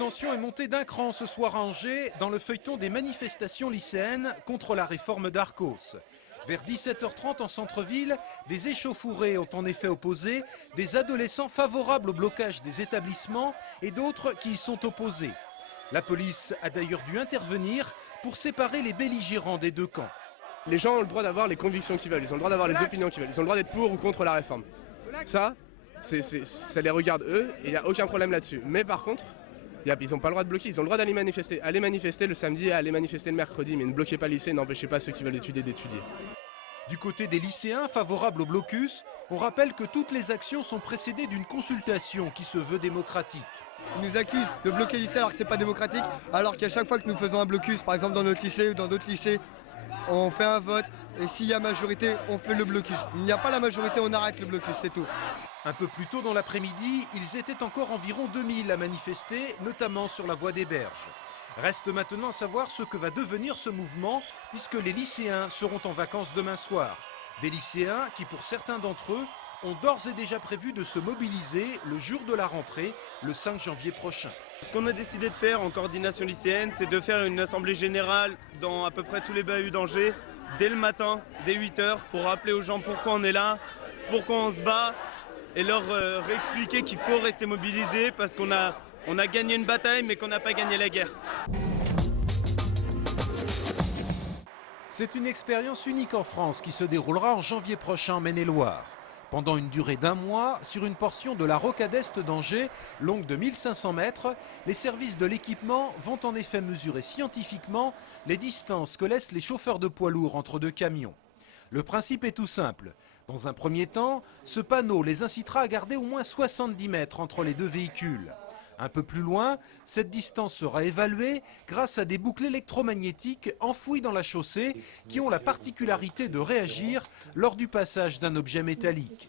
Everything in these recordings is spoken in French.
tension est montée d'un cran ce soir à Angers dans le feuilleton des manifestations lycéennes contre la réforme d'Arcos. Vers 17h30 en centre-ville, des échauffourées ont en effet opposé des adolescents favorables au blocage des établissements et d'autres qui y sont opposés. La police a d'ailleurs dû intervenir pour séparer les belligérants des deux camps. Les gens ont le droit d'avoir les convictions qu'ils veulent, ils ont le droit d'avoir les opinions qu'ils veulent, ils ont le droit d'être pour ou contre la réforme. Ça les regarde eux et il n'y a aucun problème là-dessus. Mais par contre, ils n'ont pas le droit de bloquer, ils ont le droit d'aller manifester. Allez manifester le samedi, allez manifester le mercredi, mais ne bloquez pas le lycée, n'empêchez pas ceux qui veulent étudier d'étudier. Du côté des lycéens favorables au blocus, on rappelle que toutes les actions sont précédées d'une consultation qui se veut démocratique. Ils nous accusent de bloquer le lycée alors que ce n'est pas démocratique, alors qu'à chaque fois que nous faisons un blocus, par exemple dans notre lycée ou dans d'autres lycées, on fait un vote et s'il y a majorité, on fait le blocus. Il n'y a pas la majorité, on arrête le blocus, c'est tout. Un peu plus tôt dans l'après-midi, ils étaient encore environ 2000 à manifester, notamment sur la voie des Berges. Reste maintenant à savoir ce que va devenir ce mouvement, puisque les lycéens seront en vacances demain soir. Des lycéens qui, pour certains d'entre eux, ont d'ores et déjà prévu de se mobiliser le jour de la rentrée, le 5 janvier prochain. Ce qu'on a décidé de faire en coordination lycéenne, c'est de faire une assemblée générale dans à peu près tous les bahuts d'Angers, dès le matin, dès 8h, pour rappeler aux gens pourquoi on est là, pourquoi on se bat, et leur réexpliquer qu'il faut rester mobilisé parce qu'on a gagné une bataille mais qu'on n'a pas gagné la guerre. C'est une expérience unique en France qui se déroulera en janvier prochain en Maine-et-Loire. Pendant une durée d'un mois, sur une portion de la rocade est d'Angers, longue de 1500 mètres, les services de l'équipement vont en effet mesurer scientifiquement les distances que laissent les chauffeurs de poids lourds entre deux camions. Le principe est tout simple. Dans un premier temps, ce panneau les incitera à garder au moins 70 mètres entre les deux véhicules. Un peu plus loin, cette distance sera évaluée grâce à des boucles électromagnétiques enfouies dans la chaussée qui ont la particularité de réagir lors du passage d'un objet métallique.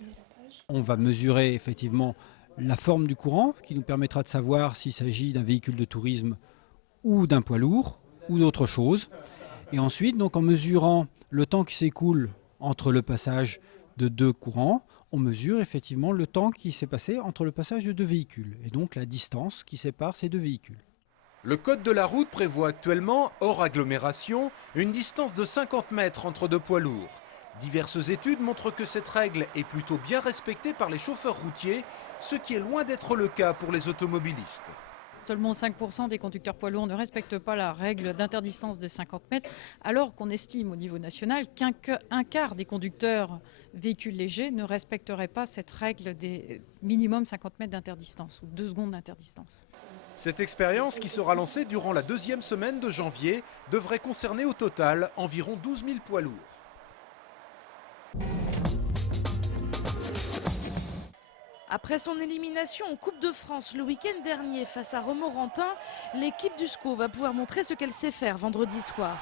On va mesurer effectivement la forme du courant qui nous permettra de savoir s'il s'agit d'un véhicule de tourisme ou d'un poids lourd ou d'autre chose. Et ensuite, donc, en mesurant le temps qui s'écoule entre le passage de deux courants, on mesure effectivement le temps qui s'est passé entre le passage de deux véhicules et donc la distance qui sépare ces deux véhicules. Le code de la route prévoit actuellement, hors agglomération, une distance de 50 mètres entre deux poids lourds. Diverses études montrent que cette règle est plutôt bien respectée par les chauffeurs routiers, ce qui est loin d'être le cas pour les automobilistes. Seulement 5% des conducteurs poids lourds ne respectent pas la règle d'interdistance de 50 mètres, alors qu'on estime au niveau national qu'un quart des conducteurs véhicules légers ne respecteraient pas cette règle des minimum 50 mètres d'interdistance ou 2 secondes d'interdistance. Cette expérience, qui sera lancée durant la deuxième semaine de janvier, devrait concerner au total environ 12 000 poids lourds. Après son élimination en Coupe de France le week-end dernier face à Romorantin, l'équipe du SCO va pouvoir montrer ce qu'elle sait faire vendredi soir.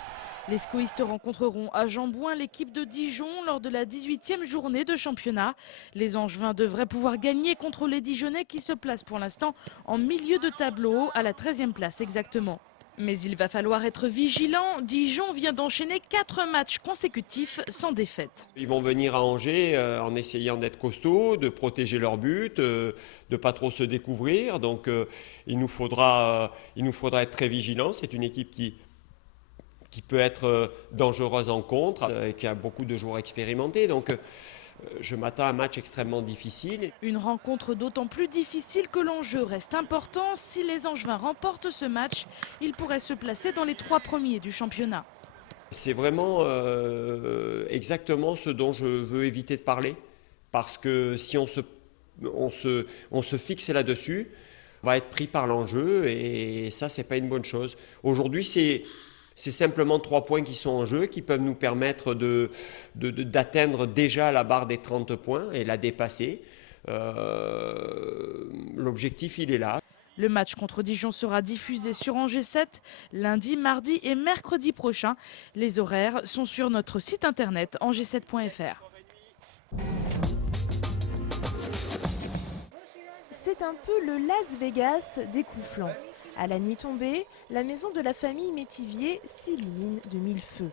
Les SCOistes rencontreront à Jambouin l'équipe de Dijon lors de la 18e journée de championnat. Les Angevins devraient pouvoir gagner contre les Dijonnais qui se placent pour l'instant en milieu de tableau, à la 13e place exactement. Mais il va falloir être vigilant. Dijon vient d'enchaîner 4 matchs consécutifs sans défaite. Ils vont venir à Angers en essayant d'être costauds, de protéger leur but, de ne pas trop se découvrir. Donc il nous faudra être très vigilants. C'est une équipe qui peut être dangereuse en contre et qui a beaucoup de joueurs expérimentés. Donc je m'attends à un match extrêmement difficile. Une rencontre d'autant plus difficile que l'enjeu reste important. Si les Angevins remportent ce match, ils pourraient se placer dans les 3 premiers du championnat. C'est vraiment exactement ce dont je veux éviter de parler. Parce que si on se fixe là-dessus, on va être pris par l'enjeu et ça, c'est pas une bonne chose. Aujourd'hui, c'est simplement 3 points qui sont en jeu, qui peuvent nous permettre d'atteindre déjà la barre des 30 points et la dépasser. L'objectif, il est là. Le match contre Dijon sera diffusé sur Angers 7 lundi, mardi et mercredi prochain. Les horaires sont sur notre site internet angers7.fr. C'est un peu le Las Vegas des coups flancs. À la nuit tombée, la maison de la famille Métivier s'illumine de 1000 feux.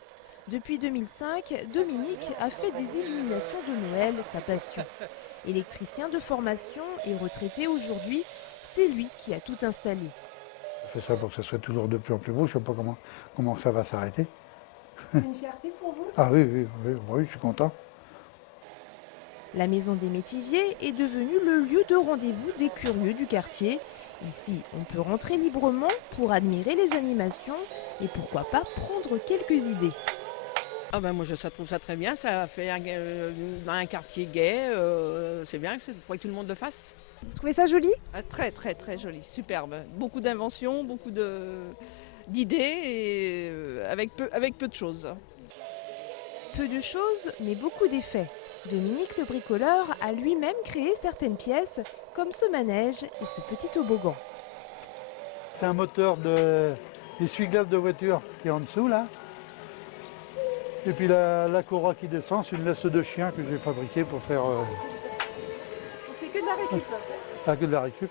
Depuis 2005, Dominique a fait des illuminations de Noël sa passion. Électricien de formation et retraité aujourd'hui, c'est lui qui a tout installé. Je fais ça pour que ça soit toujours de plus en plus beau. Je ne sais pas comment ça va s'arrêter. C'est une fierté pour vous? Ah oui, je suis content. La maison des Métiviers est devenue le lieu de rendez-vous des curieux du quartier. Ici, on peut rentrer librement pour admirer les animations et pourquoi pas prendre quelques idées. Ah ben moi je trouve ça très bien, ça fait un quartier gai, c'est bien, il faudrait que tout le monde le fasse. Vous trouvez ça joli? Très très très joli, superbe. Beaucoup d'inventions, beaucoup d'idées et avec peu de choses. Peu de choses, mais beaucoup d'effets. Dominique le bricoleur a lui-même créé certaines pièces, comme ce manège et ce petit toboggan. C'est un moteur d'essuie-glace de voiture qui est en dessous là. Et puis la courroie qui descend, c'est une laisse de chien que j'ai fabriquée pour faire... C'est que de la récup. Ah, que de la récup.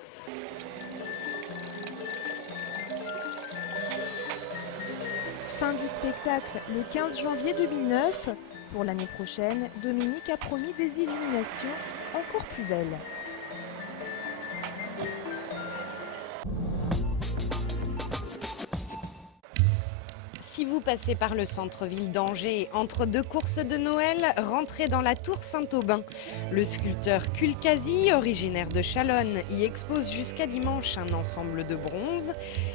Fin du spectacle le 15 janvier 2009. Pour l'année prochaine, Dominique a promis des illuminations encore plus belles. Si vous passez par le centre-ville d'Angers, entre deux courses de Noël, rentrez dans la tour Saint-Aubin. Le sculpteur Kulkazi, originaire de Chalonne, y expose jusqu'à dimanche un ensemble de bronzes,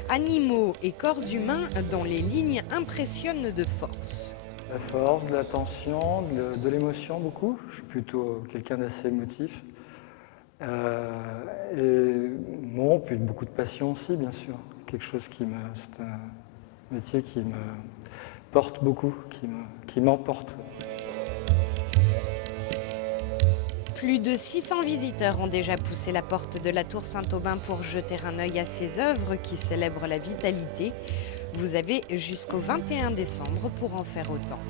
animaux et corps humains dont les lignes impressionnent de force. La force, de l'attention, de l'émotion beaucoup. Je suis plutôt quelqu'un d'assez émotif. Et bon, puis beaucoup de passion aussi, bien sûr. C'est un métier qui me porte beaucoup, qui m'emporte. Plus de 600 visiteurs ont déjà poussé la porte de la tour Saint-Aubin pour jeter un œil à ces œuvres qui célèbrent la vitalité. Vous avez jusqu'au 21 décembre pour en faire autant.